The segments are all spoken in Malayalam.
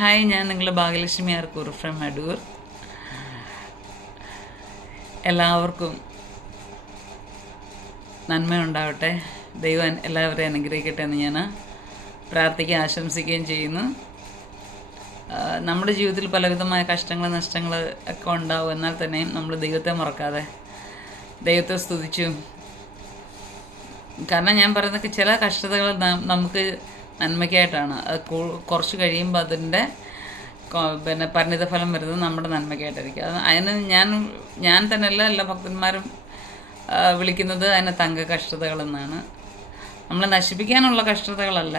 ഹായ് ഞാൻ നിങ്ങളുടെ ഭാഗ്യലക്ഷ്മി ആർക്കൂർ ഫ്രം അടൂർ. എല്ലാവർക്കും നന്മയുണ്ടാവട്ടെ. ദൈവം എല്ലാവരെയും അനുഗ്രഹിക്കട്ടെ എന്ന് ഞാൻ പ്രാർത്ഥിക്കുകയും ആശംസിക്കുകയും ചെയ്യുന്നു. നമ്മുടെ ജീവിതത്തിൽ പലവിധമായ കഷ്ടങ്ങൾ നഷ്ടങ്ങൾ ഒക്കെ ഉണ്ടാവും. എന്നാൽ തന്നെയും നമ്മൾ ദൈവത്തെ മറക്കാതെ ദൈവത്തെ സ്തുതിച്ചു. കാരണം ഞാൻ പറയുന്നത് ചില കഷ്ടതകൾ നമുക്ക് നന്മയ്ക്കായിട്ടാണ്. അത് കുറച്ച് കഴിയുമ്പോൾ അതിന്റെ പിന്നെ പരിണിതഫലം വരുന്നത് നമ്മുടെ നന്മയ്ക്കായിട്ടായിരിക്കും. അത് അതിന് ഞാൻ ഞാൻ തന്നെയല്ല എല്ലാ ഭക്തന്മാരും വിളിക്കുന്നത് അതിനെ തങ്ക കഷ്ടതകളെന്നാണ്. നമ്മളെ നശിപ്പിക്കാനുള്ള കഷ്ടതകളല്ല.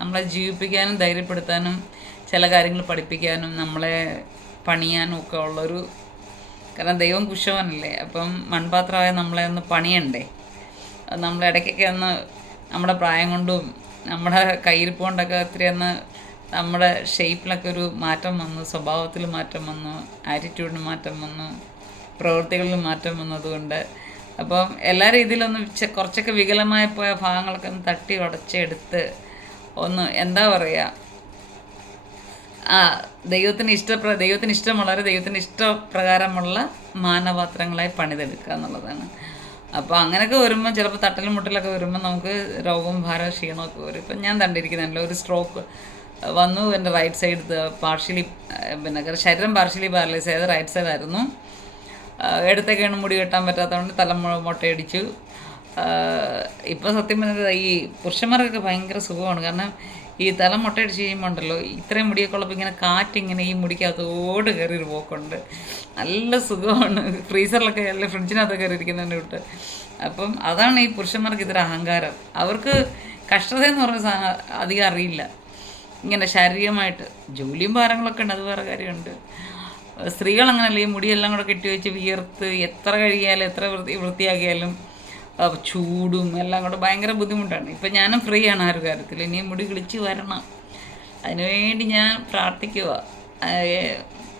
നമ്മളെ ജീവിപ്പിക്കാനും ധൈര്യപ്പെടുത്താനും ചില കാര്യങ്ങൾ പഠിപ്പിക്കാനും നമ്മളെ പണിയാനും ഒക്കെ ഉള്ളൊരു കാരണം ദൈവം കുശവനല്ലേ? അപ്പം മൺപാത്രമായ നമ്മളെ ഒന്ന് പണിയണ്ടേ? നമ്മൾ ഇടയ്ക്കൊക്കെ ഒന്ന് നമ്മുടെ പ്രായം കൊണ്ടും നമ്മുടെ കയ്യിൽ കൊണ്ടൊക്കെ ഒത്തിരി ഒന്ന് നമ്മുടെ ഷേപ്പിലൊക്കെ ഒരു മാറ്റം വന്നു സ്വഭാവത്തിൽ മാറ്റം വന്നു ആറ്റിറ്റ്യൂഡിന് മാറ്റം വന്നു പ്രവൃത്തികളിൽ മാറ്റം വന്നതുകൊണ്ട് അപ്പം എല്ലാ രീതിയിലൊന്ന് കുറച്ചൊക്കെ വികലമായി പോയ ഭാഗങ്ങളൊക്കെ ഒന്ന് തട്ടി ഉടച്ചെടുത്ത് ഒന്ന് എന്താ പറയുക ആ ദൈവത്തിന് ഇഷ്ടപ്ര ദൈവത്തിന് ഇഷ്ടമുള്ളവർ ദൈവത്തിന് ഇഷ്ടപ്രകാരമുള്ള മാനപാത്രങ്ങളായി പണിതെടുക്കുക എന്നുള്ളതാണ്. അപ്പോൾ അങ്ങനെയൊക്കെ വരുമ്പോൾ ചിലപ്പോൾ തട്ടലും മുട്ടലൊക്കെ വരുമ്പോൾ നമുക്ക് രോഗവും ഭാരവും ക്ഷീണമൊക്കെ വരും. ഇപ്പം ഞാൻ കണ്ടിരിക്കുന്നുണ്ടല്ലോ ഒരു സ്ട്രോക്ക് വന്നു എന്റെ റൈറ്റ് സൈഡ് പാർഷ്യലി പിന്നെ ശരീരം പാർഷ്യലി പാരലൈസ് ചെയ്ത് റൈറ്റ് സൈഡ് ആയിരുന്നു. ഇടത്തേക്കാണ് മുടി കെട്ടാൻ പറ്റാത്തതുകൊണ്ട് തല മൊട്ടയടിച്ചു. ഇപ്പോൾ സത്യം പറഞ്ഞത് ഈ പുരുഷന്മാർക്കൊക്കെ ഭയങ്കര സുഖമാണ്. കാരണം ഈ തല മുട്ടയടിച്ച് കഴിയുമ്പോൾ ഉണ്ടല്ലോ ഇത്രയും മുടിയൊക്കെ ഉള്ളപ്പോൾ ഇങ്ങനെ കാറ്റിങ്ങനെ ഈ മുടിക്കകത്തോട് കയറി ഒരു പോക്കുണ്ട്. നല്ല സുഖമാണ്. ഫ്രീസറിലൊക്കെ അല്ലെ ഫ്രിഡ്ജിനകത്ത് കയറി ഇരിക്കുന്നതിന്റെ വിട്ട് അപ്പം അതാണ് ഈ പുരുഷന്മാർക്ക് ഇത്ര അഹങ്കാരം. അവർക്ക് കഷ്ടത എന്ന് പറഞ്ഞ അധികം അറിയില്ല. ഇങ്ങനെ ശാരീരികമായിട്ട് ജോലിയും ഭാരങ്ങളൊക്കെ ഉണ്ട് അത് വേറെ കാര്യമുണ്ട്. സ്ത്രീകൾ അങ്ങനെയല്ല ഈ മുടിയെല്ലാം കൂടെ കെട്ടി വെച്ച് വിയർത്ത് എത്ര കഴുകിയാലും എത്ര വൃത്തി വൃത്തിയാക്കിയാലും ചൂടും എല്ലാം കൂടെ ഭയങ്കര ബുദ്ധിമുട്ടാണ്. ഇപ്പം ഞാനും ഫ്രീ ആണ് ആ ഒരു കാര്യത്തിൽ. ഇനി മുടി കിളിച്ച് വരണം. അതിനുവേണ്ടി ഞാൻ പ്രാർത്ഥിക്കുക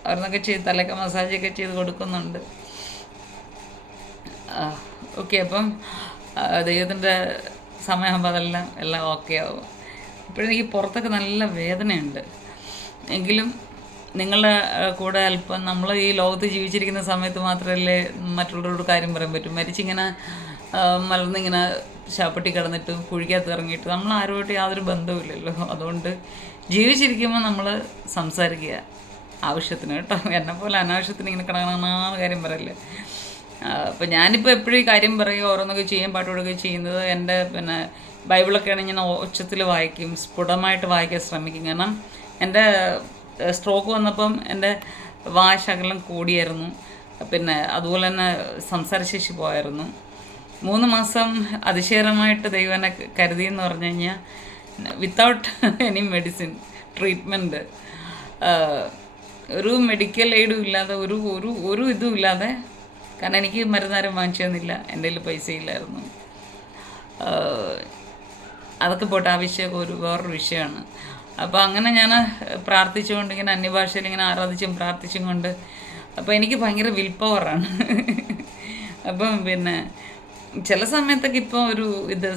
അവരെന്നൊക്കെ ചെയ്ത് തലയൊക്കെ മസാജൊക്കെ ചെയ്ത് കൊടുക്കുന്നുണ്ട്. ഓക്കെ അപ്പം ദൈവത്തിന്റെ സമയമാകുമ്പോൾ അതെല്ലാം എല്ലാം ഓക്കെ ആവും. ഇപ്പോഴെനിക്ക് പുറത്തൊക്കെ നല്ല വേദനയുണ്ട്. എങ്കിലും നിങ്ങളുടെ കൂടെ അല്പം നമ്മൾ ഈ ലോകത്ത് ജീവിച്ചിരിക്കുന്ന സമയത്ത് മാത്രമല്ലേ മറ്റുള്ളവരോട് കാര്യം പറയാൻ പറ്റും. മരിച്ചിങ്ങനെ മലർന്നിങ്ങനെ ശാപ്പട്ടി കിടന്നിട്ടും കുഴിക്കകത്ത് ഇറങ്ങിയിട്ട് നമ്മൾ ആരുമായിട്ട് യാതൊരു ബന്ധവുമില്ലല്ലോ. അതുകൊണ്ട് ജീവിച്ചിരിക്കുമ്പോൾ നമ്മൾ സംസാരിക്കുക. ആവശ്യത്തിന് കേട്ടോ. പോലെ അനാവശ്യത്തിന് ഇങ്ങനെ കിടക്കണമെന്നാണ് കാര്യം പറയല്ലേ. അപ്പം ഞാനിപ്പോൾ എപ്പോഴും ഈ കാര്യം പറയുക ഓരോന്നൊക്കെ ചെയ്യാൻ പാട്ടുകൊടുക്കുകയും ചെയ്യുന്നത് എന്റെ പിന്നെ ബൈബിളൊക്കെയാണ് ഞാൻ ഉച്ചത്തിൽ വായിക്കും സ്ഫുടമായിട്ട് വായിക്കാൻ ശ്രമിക്കും. കാരണം എന്റെ സ്ട്രോക്ക് വന്നപ്പം എന്റെ വായശകലം കൂടിയായിരുന്നു. പിന്നെ അതുപോലെ തന്നെ സംസാരശേഷി പോയായിരുന്നു. മൂന്ന് മാസം അതിശയമായിട്ട് ദൈവം എന്നെ കരുതി എന്ന് പറഞ്ഞു കഴിഞ്ഞാൽ വിത്തൗട്ട് എനി മെഡിസിൻ ട്രീറ്റ്മെന്റ് ഒരു മെഡിക്കൽ എയ്ഡും ഇല്ലാതെ ഒരു ഒരു ഒരു ഇതും ഇല്ലാതെ കാരണം എനിക്ക് മരുന്നാരം വാങ്ങിച്ചു തന്നില്ല എന്റെ കയ്യിൽ പൈസ ഇല്ലായിരുന്നു. അതൊക്കെ പോട്ടെ ആ വിഷയമൊക്കെ ഒരു വേറൊരു വിഷയമാണ്. അപ്പോൾ അങ്ങനെ ഞാൻ പ്രാർത്ഥിച്ചുകൊണ്ട് ഇങ്ങനെ അന്യഭാഷയിൽ ഇങ്ങനെ ആരാധിച്ചും പ്രാർത്ഥിച്ചും കൊണ്ട് അപ്പോൾ എനിക്ക് ഭയങ്കര വിൽ പവറാണ് അപ്പം പിന്നെ ചില സമയത്തൊക്കെ ഇപ്പോൾ ഒരു ഇത്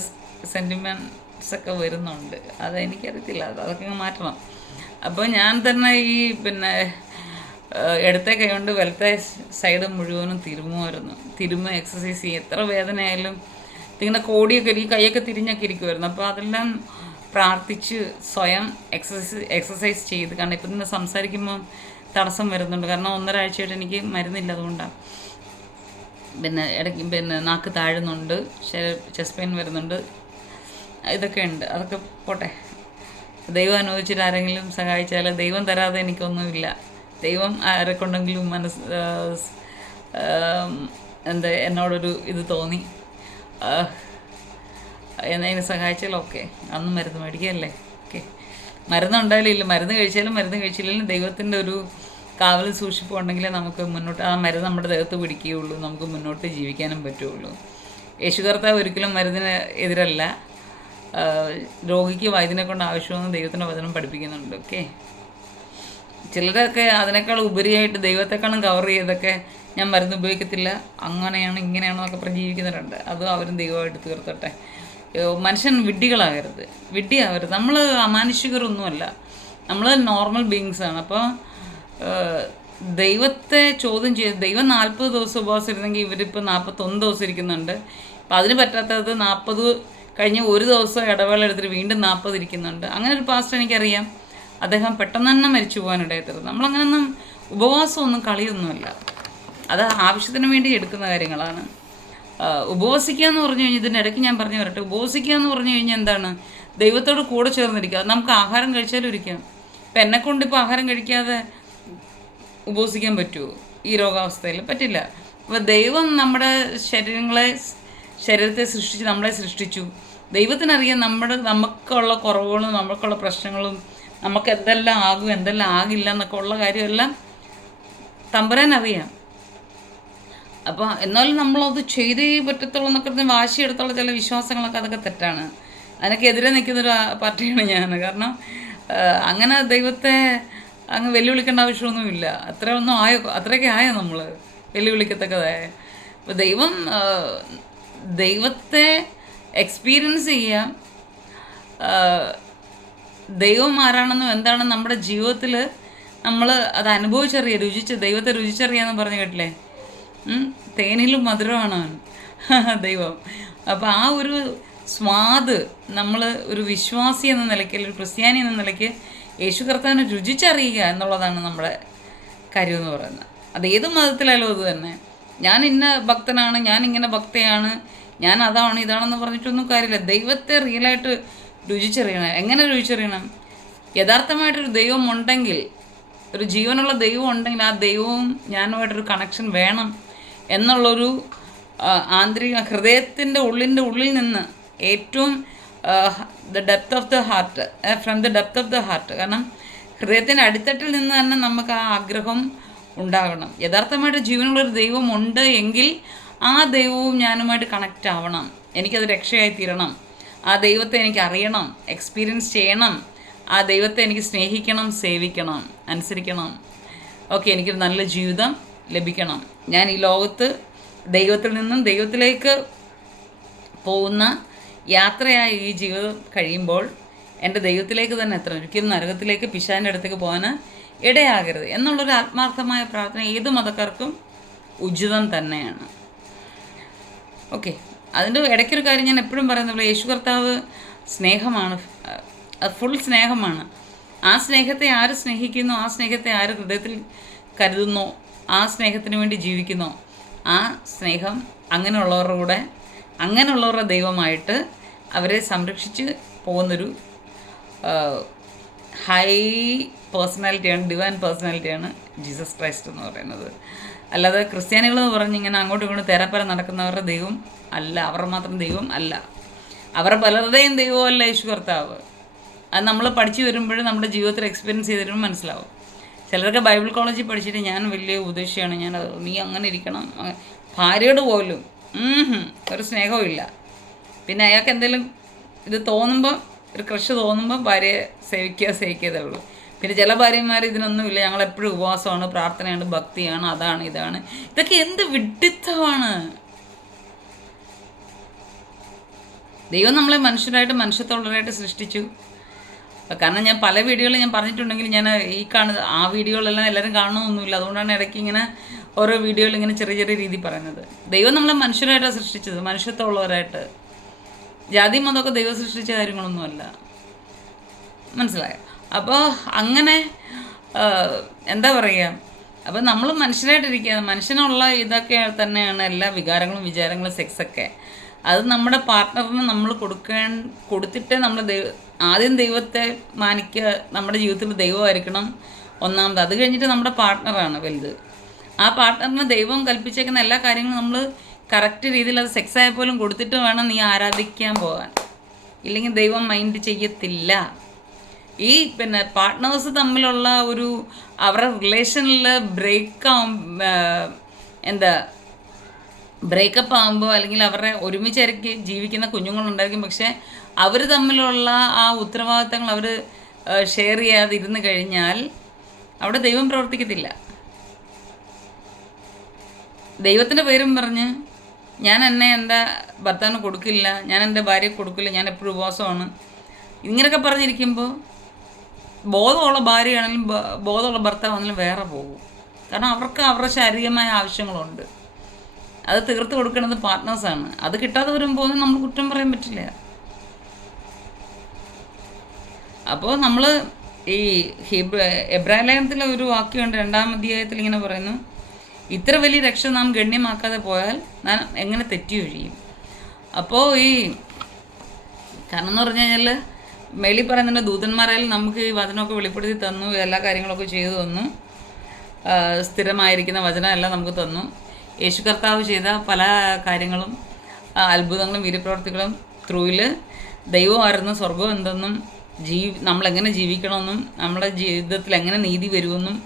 സെന്റിമെന്റ്സ് ഒക്കെ വരുന്നുണ്ട്. അത് എനിക്കറിയത്തില്ല. അത് അതൊക്കെ മാറ്റണം. അപ്പോൾ ഞാൻ തന്നെ ഈ പിന്നെ ഇടത്തെ കൈകൊണ്ട് വലത്തെ സൈഡ് മുഴുവനും തിരുമുമായിരുന്നു തിരുമ എക്സസൈസ് ചെയ്യും. എത്ര വേദനയായാലും ഇങ്ങനെ കോടിയൊക്കെ ഈ കൈയൊക്കെ തിരിഞ്ഞൊക്കെ ഇരിക്കുമായിരുന്നു അപ്പോൾ അതെല്ലാം പ്രാർത്ഥിച്ച് സ്വയം എക്സസൈസ് എക്സസൈസ് ചെയ്ത്. കാരണം ഇപ്പം തന്നെ സംസാരിക്കുമ്പോൾ തടസ്സം വരുന്നുണ്ട്. കാരണം ഒന്നരാഴ്ചയായിട്ട് എനിക്ക് മരുന്നില്ല അതുകൊണ്ടാണ് പിന്നെ ഇടയ്ക്ക് പിന്നെ നാക്ക് താഴുന്നുണ്ട് ചെസ്റ്റ് പെയിൻ വരുന്നുണ്ട്. ഇതൊക്കെ ഉണ്ട്. അതൊക്കെ പോട്ടെ. ദൈവം അനുവദിച്ചിട്ട് ആരെങ്കിലും സഹായിച്ചാൽ ദൈവം തരാതെ എനിക്കൊന്നുമില്ല. ദൈവം ആരെ കൊണ്ടെങ്കിലും മനസ്സ് ആ, സ്- ആ, എന്താ എന്നോടൊരു ഇത് തോന്നി. എന്നെ സഹായിച്ചാൽ ഓക്കെ. അന്ന് മരുന്ന് മേടിക്കുകയല്ലേ? ഓക്കെ. മരുന്ന് ഉണ്ടായാലും ഇല്ല. മരുന്ന് കഴിച്ചാലും മരുന്ന് കഴിച്ചില്ലെങ്കിലും ദൈവത്തിന്റെ ഒരു കാവൽ സൂക്ഷിപ്പുണ്ടെങ്കിലേ നമുക്ക് മുന്നോട്ട് ആ മരുന്ന് നമ്മുടെ ദേഹത്ത് പിടിക്കുകയുള്ളൂ നമുക്ക് മുന്നോട്ട് ജീവിക്കാനും പറ്റുള്ളൂ യേശു കർത്താവ് ഒരിക്കലും മരുന്നിന് എതിരല്ല. രോഗിക്ക് വൈദ്യനെ കൊണ്ട് ആവശ്യമെന്ന് ദൈവത്തിന്റെ വചനം പഠിപ്പിക്കുന്നുണ്ട് ഓക്കെ? ചിലരൊക്കെ അതിനേക്കാൾ ഉപരിയായിട്ട് ദൈവത്തെക്കാളും കവർ ചെയ്തൊക്കെ ഞാൻ മരുന്ന് ഉപയോഗിക്കത്തില്ല അങ്ങനെയാണ് ഇങ്ങനെയാണെന്നൊക്കെ പറഞ്ഞ് ജീവിക്കുന്നവരുണ്ട് അത് അവരും ദൈവമായിട്ട് തീർത്തട്ടെ. മനുഷ്യൻ വിഡ്ഢികളാകരുത്. വിഡ്ഢിയാകരുത് നമ്മൾ അമാനുഷികരൊന്നുമല്ല. നമ്മൾ നോർമൽ ബീങ്സാണ് അപ്പോൾ ദൈവത്തെ ചോദ്യം ചെയ്ത് ദൈവം നാൽപ്പത് ദിവസം ഉപവാസം ഇരുന്നെങ്കിൽ ഇവരിപ്പോൾ നാൽപ്പത്തൊന്ന് ദിവസം ഇരിക്കുന്നുണ്ട്. അപ്പം അതിന് പറ്റാത്തത് നാൽപ്പത് കഴിഞ്ഞ് ഒരു ദിവസം ഇടവേള എടുത്തിട്ട് വീണ്ടും നാൽപ്പത് ഇരിക്കുന്നുണ്ട്. അങ്ങനെ ഒരു പാസ്റ്റ് എനിക്കറിയാം. അദ്ദേഹം പെട്ടെന്ന് തന്നെ മരിച്ചു പോകാനിടയത്തത് നമ്മളങ്ങനൊന്നും ഉപവാസമൊന്നും കളിയൊന്നുമല്ല. അത് ആവശ്യത്തിന് വേണ്ടി എടുക്കുന്ന കാര്യങ്ങളാണ്. ഉപവസിക്കുക എന്ന് പറഞ്ഞു കഴിഞ്ഞാൽ ഇതിന്റെ ഇടയ്ക്ക് ഞാൻ പറഞ്ഞു വരട്ടെ. ഉപവസിക്കുക എന്ന് പറഞ്ഞു കഴിഞ്ഞാൽ എന്താണ്? ദൈവത്തോട് കൂടെ ചേർന്നിരിക്കുക. നമുക്ക് ആഹാരം കഴിച്ചാലും ഇരിക്കാം. ഇപ്പം എന്നെക്കൊണ്ട് ഇപ്പോൾ ആഹാരം കഴിക്കാതെ ഉപവസിക്കാൻ പറ്റുമോ ഈ രോഗാവസ്ഥയിൽ പറ്റില്ല. അപ്പോൾ ദൈവം നമ്മുടെ ശരീരങ്ങളെ ശരീരത്തെ സൃഷ്ടിച്ച് നമ്മളെ സൃഷ്ടിച്ചു. ദൈവത്തിനറിയാം നമ്മുടെ നമുക്കുള്ള കുറവുകളും നമുക്കുള്ള പ്രശ്നങ്ങളും നമുക്ക് എന്തെല്ലാം ആകും എന്തെല്ലാം ആകില്ല എന്നൊക്കെ ഉള്ള കാര്യമെല്ലാം തമ്പുരാൻ അറിയാം. അപ്പോൾ എന്നാലും നമ്മളത് ചെയ്തേ പറ്റത്തുള്ളൂ എന്നൊക്കെ വാശിയെടുത്തുള്ള ചില വിശ്വാസങ്ങളൊക്കെ അതൊക്കെ തെറ്റാണ്. അതിനൊക്കെ എതിരെ നിൽക്കുന്നൊരു പാർട്ടിയാണ് ഞാൻ. കാരണം അങ്ങനെ ദൈവത്തെ അങ്ങ് വെല്ലുവിളിക്കേണ്ട ആവശ്യമൊന്നുമില്ല. അത്ര ഒന്നും ആയോ അത്രയൊക്കെ ആയോ നമ്മൾ വെല്ലുവിളിക്കത്തക്കതായ. അപ്പോൾ ദൈവം ദൈവത്തെ എക്സ്പീരിയൻസ് ചെയ്യാം. ദൈവം ആരാണെന്നും എന്താണെന്നും നമ്മുടെ ജീവിതത്തിൽ നമ്മൾ അത് അനുഭവിച്ചറിയ. രുചിച്ച് ദൈവത്തെ രുചിച്ചറിയാന്ന് പറഞ്ഞു കേട്ടില്ലേ? തേനിലും മധുരമാണ് അവൻ. ദൈവം. അപ്പോൾ ആ ഒരു സ്വാദ് നമ്മൾ ഒരു വിശ്വാസി എന്ന നിലയ്ക്ക് അല്ലെങ്കിൽ ഒരു ക്രിസ്ത്യാനി എന്ന നിലയ്ക്ക് യേശു കർത്താവിനെ രുചിച്ചറിയുക എന്നുള്ളതാണ് നമ്മുടെ കാര്യം എന്ന് പറയുന്നത്. അത് ഏത് മതത്തിലായാലും അത് തന്നെ. ഞാൻ ഇന്ന ഭക്തനാണ് ഞാൻ ഇങ്ങനെ ഭക്തയാണ് ഞാൻ അതാണ് ഇതാണെന്ന് പറഞ്ഞിട്ടൊന്നും കാര്യമില്ല. ദൈവത്തെ റിയലായിട്ട് രുചിച്ചറിയണം. എങ്ങനെ രുചിച്ചറിയണം? യഥാർത്ഥമായിട്ടൊരു ദൈവം ഉണ്ടെങ്കിൽ ഒരു ജീവനുള്ള ദൈവം ഉണ്ടെങ്കിൽ ആ ദൈവവും ഞാനുമായിട്ടൊരു കണക്ഷൻ വേണം എന്നുള്ളൊരു ആന്തരിക ഹൃദയത്തിന്റെ ഉള്ളിന്റെ ഉള്ളിൽ നിന്ന് ഏറ്റവും the depth of the heart from the depth of the heart കാരണം ഹൃദയത്തിന്റെ അടിത്തട്ടിൽ നിന്ന് തന്നെ നമുക്ക് ആ ആഗ്രഹം ഉണ്ടാകണം. യഥാർത്ഥമായിട്ട് ജീവനുള്ളൊരു ദൈവം ഉണ്ട് എങ്കിൽ ആ ദൈവവും ഞാനുമായിട്ട് കണക്റ്റ് ആവണം. എനിക്കത് രക്ഷയായി തീരണം. ആ ദൈവത്തെ എനിക്ക് അറിയണം എക്സ്പീരിയൻസ് ചെയ്യണം. ആ ദൈവത്തെ എനിക്ക് സ്നേഹിക്കണം സേവിക്കണം അനുസരിക്കണം. ഓക്കെ എനിക്കൊരു നല്ല ജീവിതം ലഭിക്കണം. ഞാൻ ഈ ലോകത്ത് ദൈവത്തിൽ നിന്നും ദൈവത്തിലേക്ക് പോകുന്ന യാത്രയായ ഈ ജീവിതം കഴിയുമ്പോൾ എന്റെ ദൈവത്തിലേക്ക് തന്നെ എത്തണം. ഒരിക്കലും നരകത്തിലേക്ക് പിശാന്റെ അടുത്തേക്ക് പോകാൻ ഇടയാകരുത്. എന്നുള്ളൊരു ആത്മാർത്ഥമായ പ്രാർത്ഥന ഏത് മതക്കാർക്കും ഉചിതം തന്നെയാണ്. ഓക്കെ. അതിന്റെ ഇടയ്ക്കൊരു കാര്യം ഞാൻ എപ്പോഴും പറയുന്ന പോലെ യേശു കർത്താവ് സ്നേഹമാണ് ഫുൾ സ്നേഹമാണ്. ആ സ്നേഹത്തെ ആര് സ്നേഹിക്കുന്നു? ആ സ്നേഹത്തെ ആര് ഹൃദയത്തിൽ കരുതുന്നു? ആ സ്നേഹത്തിന് വേണ്ടി ജീവിക്കുന്നു? ആ സ്നേഹം അങ്ങനെയുള്ളവരുടെ കൂടെ അങ്ങനെയുള്ളവരുടെ ദൈവമായിട്ട് അവരെ സംരക്ഷിച്ച് പോകുന്നൊരു ഹൈ പേഴ്സണാലിറ്റിയാണ് ഡിവൈൻ പേഴ്സണാലിറ്റിയാണ് ജീസസ് ക്രൈസ്റ്റ് എന്ന് പറയുന്നത്. അല്ലാതെ ക്രിസ്ത്യാനികൾ എന്ന് പറഞ്ഞ് ഇങ്ങനെ അങ്ങോട്ടും ഇങ്ങോട്ടും തെരപ്പര നടക്കുന്നവരുടെ ദൈവം അല്ല അവരുടെ മാത്രം ദൈവം അല്ല. അവരുടെ പലരുടെയും ദൈവമല്ല യേശു കർത്താവ്. അത് നമ്മൾ പഠിച്ചു വരുമ്പോഴും നമ്മുടെ ജീവിതത്തിൽ എക്സ്പീരിയൻസ് ചെയ്ത് വരുമ്പോൾ മനസ്സിലാവും. ചിലരൊക്കെ ബൈബിൾ കോളേജിൽ പഠിച്ചിട്ട് ഞാൻ വലിയ ഉദ്ദേശിയാണ് ഞാൻ നീ അങ്ങനെ ഇരിക്കണം ഭാര്യയോട് പോലും ഒരു സ്നേഹവും ഇല്ല. പിന്നെ അയാൾക്ക് എന്തെങ്കിലും ഇത് തോന്നുമ്പോൾ ഒരു ക്രഷ് തോന്നുമ്പോൾ ഭാര്യയെ സേവിക്കുക സേവിക്കതേ ഉള്ളൂ. പിന്നെ ചില ഭാര്യമാർ ഇതിനൊന്നുമില്ല. ഞങ്ങൾ എപ്പോഴും ഉപവാസമാണ് പ്രാർത്ഥനയാണ് ഭക്തിയാണ് അതാണ് ഇതാണ്. ഇതൊക്കെ എന്ത് വിഡിത്തമാണ്? ദൈവം നമ്മളെ മനുഷ്യരായിട്ട് മനുഷ്യത്തോളരായിട്ട് സൃഷ്ടിച്ചു. കാരണം ഞാൻ പല വീഡിയോകളും ഞാൻ പറഞ്ഞിട്ടുണ്ടെങ്കിൽ ഞാൻ ഈ കാണു ആ വീഡിയോകളെല്ലാം എല്ലാവരും കാണണമൊന്നുമില്ല അതുകൊണ്ടാണ് ഇടയ്ക്ക് ഇങ്ങനെ ഓരോ വീഡിയോയിൽ ഇങ്ങനെ ചെറിയ ചെറിയ രീതി പറയുന്നത്. ദൈവം നമ്മളെ മനുഷ്യരായിട്ടാണ് സൃഷ്ടിച്ചത് മനുഷ്യത്വമുള്ളവരായിട്ട് ജാതി മതമൊക്കെ ദൈവം സൃഷ്ടിച്ച കാര്യങ്ങളൊന്നുമല്ല. മനസ്സിലായോ? അപ്പോൾ അങ്ങനെ എന്താ പറയുക അപ്പോൾ നമ്മൾ മനുഷ്യരായിട്ടിരിക്കുക മനുഷ്യനുള്ള ഇതൊക്കെ തന്നെയാണ് എല്ലാ വികാരങ്ങളും വിചാരങ്ങളും സെക്സൊക്കെ അത് നമ്മുടെ പാർട്ട്ണറിന് നമ്മൾ കൊടുക്കാൻ കൊടുത്തിട്ടേ നമ്മൾ ദൈവ ആദ്യം ദൈവത്തെ മാനിക്കുക നമ്മുടെ ജീവിതത്തിൽ ദൈവമായിരിക്കണം ഒന്നാമത്. അത് കഴിഞ്ഞിട്ട് നമ്മുടെ പാർട്ട്ണറാണ് വലുത്. ആ പാർട്ട്ണറിന് ദൈവം കൽപ്പിച്ചേക്കുന്ന എല്ലാ കാര്യങ്ങളും നമ്മൾ കറക്റ്റ് രീതിയിൽ അത് സെക്സ് ആയപ്പോലും കൊടുത്തിട്ട് വേണം നീ ആരാധിക്കാൻ പോകാൻ. ഇല്ലെങ്കിൽ ദൈവം മൈൻഡ് ചെയ്യത്തില്ല. ഈ പിന്നെ പാർട്ട്നേഴ്സ് തമ്മിലുള്ള ഒരു അവരുടെ റിലേഷനിൽ ബ്രേക്ക് ആവും എന്താ ബ്രേക്കപ്പ് ആകുമ്പോൾ അല്ലെങ്കിൽ അവരുടെ ഒരുമിച്ചിറക്കി ജീവിക്കുന്ന കുഞ്ഞുങ്ങളുണ്ടായിരിക്കും പക്ഷേ അവർ തമ്മിലുള്ള ആ ഉത്തരവാദിത്തങ്ങൾ അവർ ഷെയർ ചെയ്യാതെ ഇരുന്ന് കഴിഞ്ഞാൽ അവിടെ ദൈവം പ്രവർത്തിക്കത്തില്ല. ദൈവത്തിന്റെ പേരും പറഞ്ഞ് ഞാൻ എന്നെ എന്റെ ഭർത്താവിന് കൊടുക്കില്ല ഞാൻ എന്റെ ഭാര്യയ്ക്ക് കൊടുക്കില്ല ഞാൻ എപ്പോഴും ഉപവാസമാണ്. ഇങ്ങനെയൊക്കെ പറഞ്ഞിരിക്കുമ്പോൾ ബോധമുള്ള ഭാര്യയാണെങ്കിലും ബോധമുള്ള ഭർത്താവാണെങ്കിലും വേറെ പോകും. കാരണം അവർക്ക് അവരുടെ ശാരീരികമായ ആവശ്യങ്ങളുണ്ട്. അത് തീർത്ത് കൊടുക്കുന്നത് പാർട്ട്നേഴ്സാണ് അത് കിട്ടാതെ വരുമ്പോൾ നമ്മൾ കുറ്റം പറയാൻ പറ്റില്ല. അപ്പോൾ നമ്മൾ ഈ ഹിബ്ര എബ്രാലയത്തിലെ ഒരു വാക്യമുണ്ട് രണ്ടാം അധ്യായത്തിൽ ഇങ്ങനെ പറയുന്നു ഇത്ര വലിയ രക്ഷ നാം ഗണ്യമാക്കാതെ പോയാൽ ഞാൻ എങ്ങനെ തെറ്റി ഒഴിയും? അപ്പോൾ ഈ കാരണം എന്ന് പറഞ്ഞു കഴിഞ്ഞാൽ മേളി പറയുന്നുണ്ട് ദൂതന്മാരായാലും നമുക്ക് ഈ വചനമൊക്കെ വെളിപ്പെടുത്തി തന്നു എല്ലാ കാര്യങ്ങളൊക്കെ ചെയ്തു തന്നു. സ്ഥിരമായിരിക്കുന്ന വചനമെല്ലാം നമുക്ക് തന്നു. യേശു കർത്താവ് ചെയ്ത പല കാര്യങ്ങളും അത്ഭുതങ്ങളും ത്രൂയിൽ ത്രൂവിൽ ദൈവമായിരുന്നു സ്വർഗം എന്തെന്നും ജീവി നമ്മളെങ്ങനെ ജീവിക്കണമെന്നും നമ്മുടെ ജീവിതത്തിൽ എങ്ങനെ നീതി വരുമെന്നും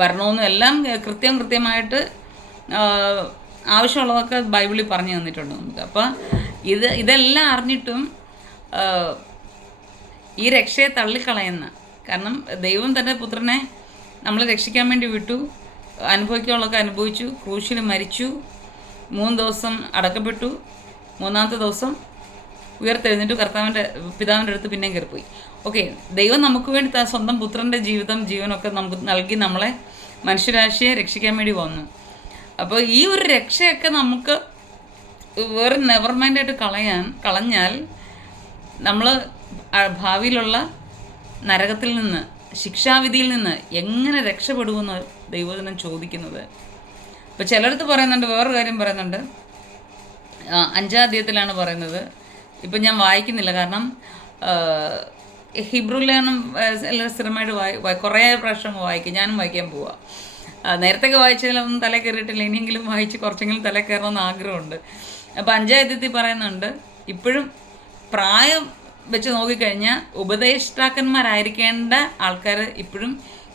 വരണമെന്നും എല്ലാം കൃത്യം കൃത്യമായിട്ട് ആവശ്യമുള്ളതൊക്കെ ബൈബിളിൽ പറഞ്ഞു തന്നിട്ടുണ്ട് നമുക്ക്. അപ്പോൾ ഇത് ഇതെല്ലാം അറിഞ്ഞിട്ടും ഈ രക്ഷയെ തള്ളിക്കളയുന്ന കാരണം ദൈവം തന്റെ പുത്രനെ നമ്മൾ രക്ഷിക്കാൻ വേണ്ടി വിട്ടു അനുഭവിക്കാനുള്ളതൊക്കെ അനുഭവിച്ചു ക്രൂശിൽ മരിച്ചു മൂന്ന് ദിവസം അടക്കപ്പെട്ടു മൂന്നാമത്തെ ദിവസം ഉയർത്തെഴുന്നിട്ട് കർത്താവിന്റെ പിതാവിന്റെ അടുത്ത് പിന്നെയും കയറിപ്പോയി. ഓക്കെ ദൈവം നമുക്ക് വേണ്ടി താ സ്വന്തം പുത്രന്റെ ജീവിതം ജീവനൊക്കെ നമുക്ക് നൽകി നമ്മളെ മനുഷ്യരാശിയെ രക്ഷിക്കാൻ വേണ്ടി വന്നു. അപ്പോൾ ഈ ഒരു രക്ഷയൊക്കെ നമുക്ക് വേറെ നെവർ മൈൻഡായിട്ട് കളയാൻ കളഞ്ഞാൽ നമ്മൾ ഭാവിയിലുള്ള നരകത്തിൽ നിന്ന് ശിക്ഷാവിധിയിൽ നിന്ന് എങ്ങനെ രക്ഷപ്പെടുമെന്ന് ദൈവദിനം ചോദിക്കുന്നത്. ഇപ്പോൾ ചിലടത്ത് പറയുന്നുണ്ട് വേറൊരു കാര്യം പറയുന്നുണ്ട്. അഞ്ചാം അധ്യായത്തിലാണ് പറയുന്നത്. ഇപ്പം ഞാൻ വായിക്കുന്നില്ല കാരണം ഹിബ്രുലാണ് സ്ഥിരമായിട്ട് വായി കുറേ പ്രാവശ്യം വായിക്കും. ഞാനും വായിക്കാൻ പോവാം. നേരത്തെയൊക്കെ വായിച്ചതിലൊന്നും തല കയറിയിട്ടില്ല. ഇനിയെങ്കിലും വായിച്ച് കുറച്ചെങ്കിലും തല കയറണമെന്ന് ആഗ്രഹമുണ്ട്. പഞ്ചായത്തിൽ പറയുന്നുണ്ട് ഇപ്പോഴും പ്രായം വെച്ച് നോക്കിക്കഴിഞ്ഞാൽ ഉപദേഷ്ടാക്കന്മാരായിരിക്കേണ്ട ആൾക്കാർ ഇപ്പോഴും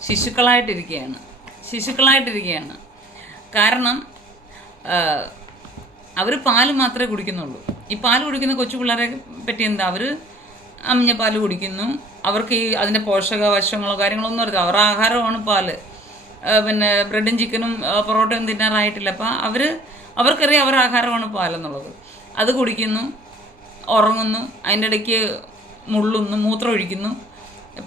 ശിശുക്കളായിട്ടിരിക്കുകയാണ് ശിശുക്കളായിട്ടിരിക്കുകയാണ് കാരണം അവർ പാൽ മാത്രമേ കുടിക്കുന്നുള്ളൂ. ഈ പാൽ കുടിക്കുന്ന കൊച്ചു പിള്ളേരെ പറ്റി എന്താ? അവർ അമ്മിഞ്ഞ പാൽ കുടിക്കുന്നു. അവർക്ക് ഈ അതിന്റെ പോഷകവശങ്ങളോ കാര്യങ്ങളോ ഒന്നും അറിയില്ല അവരുടെ ആഹാരമാണ് പാൽ. പിന്നെ ബ്രെഡും ചിക്കനും പൊറോട്ടയും തിന്നാറായിട്ടില്ല. അപ്പം അവർ അവർക്കറിയാം അവരുടെ ആഹാരമാണ് പാലെന്നുള്ളത്. അത് കുടിക്കുന്നു ഉറങ്ങുന്നു അതിന്റെ ഇടയ്ക്ക് മുള്ളുന്നു മൂത്രം ഒഴിക്കുന്നു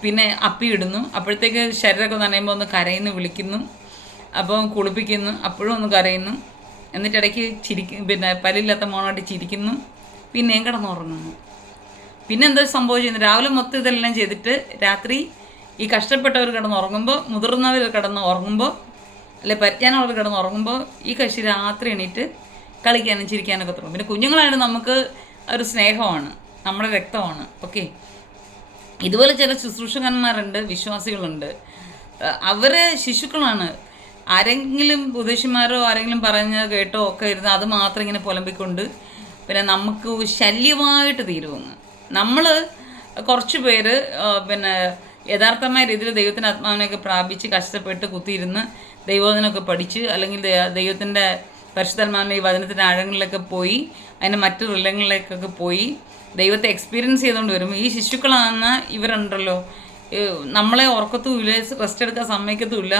പിന്നെ അപ്പി ഇടുന്നു. അപ്പോഴത്തേക്ക് ശരീരമൊക്കെ നനയുമ്പോൾ ഒന്ന് കരയുന്നു വിളിക്കുന്നു. അപ്പോൾ കുളിപ്പിക്കുന്നു അപ്പോഴും ഒന്ന് കരയുന്നു. എന്നിട്ട് ഇടയ്ക്ക് ചിരിക്കും പിന്നെ പല്ലില്ലാത്ത മോണായിട്ട് ചിരിക്കുന്നു. പിന്നെയും കിടന്നുറങ്ങുന്നു. പിന്നെ എന്താ സംഭവിച്ചത് രാവിലെ മൊത്തം ഇതെല്ലാം ചെയ്തിട്ട് രാത്രി ഈ കഷ്ടപ്പെട്ടവർ കിടന്ന് ഉറങ്ങുമ്പോൾ മുതിർന്നവർ കിടന്ന് ഉറങ്ങുമ്പോൾ അല്ലെ പരിജ്ഞാനമുള്ളവർ കിടന്ന് ഉറങ്ങുമ്പോൾ ഈ കക്ഷി രാത്രി എണീറ്റ് കളിക്കാനും ചിരിക്കാനൊക്കെ തുടങ്ങും. പിന്നെ കുഞ്ഞുങ്ങളായിട്ട് നമുക്ക് ഒരു സ്നേഹമാണ് നമ്മുടെ രക്തമാണ്. ഓക്കെ. ഇതുപോലെ ചില ശുശ്രൂഷകന്മാരുണ്ട് വിശ്വാസികളുണ്ട്. അവർ ശിശുക്കളാണ്. ആരെങ്കിലും ഉപദേശിമാരോ ആരെങ്കിലും പറഞ്ഞ കേട്ടോ ഒക്കെ ഇരുന്ന് അത് മാത്രം ഇങ്ങനെ പുലമ്പിക്കൊണ്ട് പിന്നെ നമുക്ക് ശല്യമായിട്ട് തീരുമെന്ന് നമ്മൾ കുറച്ച് പേര് പിന്നെ യഥാർത്ഥമായ രീതിയിൽ ദൈവത്തിന്റെ ആത്മാവിനെയൊക്കെ പ്രാപിച്ച് കഷ്ടപ്പെട്ട് കുത്തിയിരുന്ന് ദൈവത്തിനൊക്കെ പഠിച്ച് അല്ലെങ്കിൽ ദൈവത്തിന്റെ പരിശുദ്ധാത്മാവിന്റെ ഈ വചനത്തിന്റെ ആഴങ്ങളിലൊക്കെ പോയി അതിന്റെ മറ്റു റിലങ്ങളിലേക്കൊക്കെ പോയി ദൈവത്തെ എക്സ്പീരിയൻസ് ചെയ്തുകൊണ്ട് വരും. ഈ ശിശുക്കളാണെന്ന ഇവരുണ്ടല്ലോ. നമ്മളെ ഉറക്കത്തുമില്ല റെസ്റ്റ് എടുക്കാൻ സമ്മതിക്കത്തുമില്ല